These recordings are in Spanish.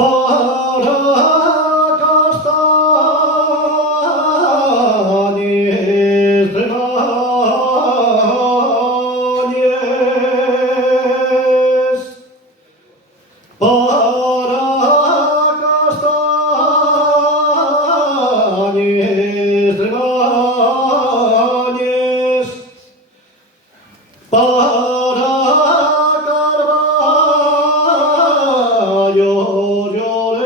para castañes de Mañez, para castañes de Mañez, para Carballo lloreda,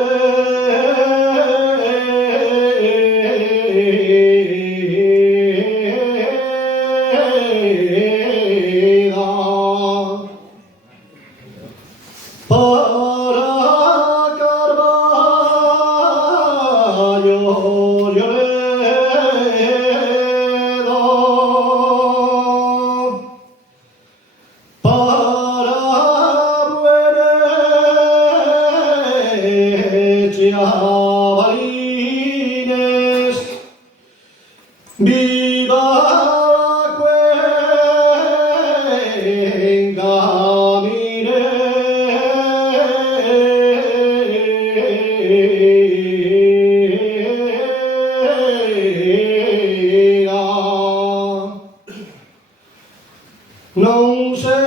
para Carballo lloreda, para Buenechea Balines, viva la Cuenca minera. Non sé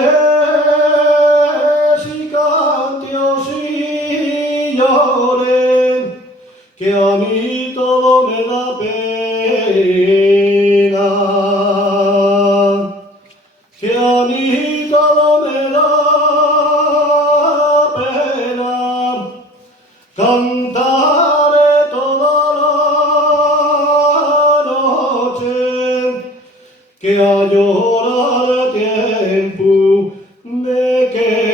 si cante o si llore, que a mí todo me da pena, que a mí todo me da pena, cantaré toda la noche, que a llorar tiempo me queda.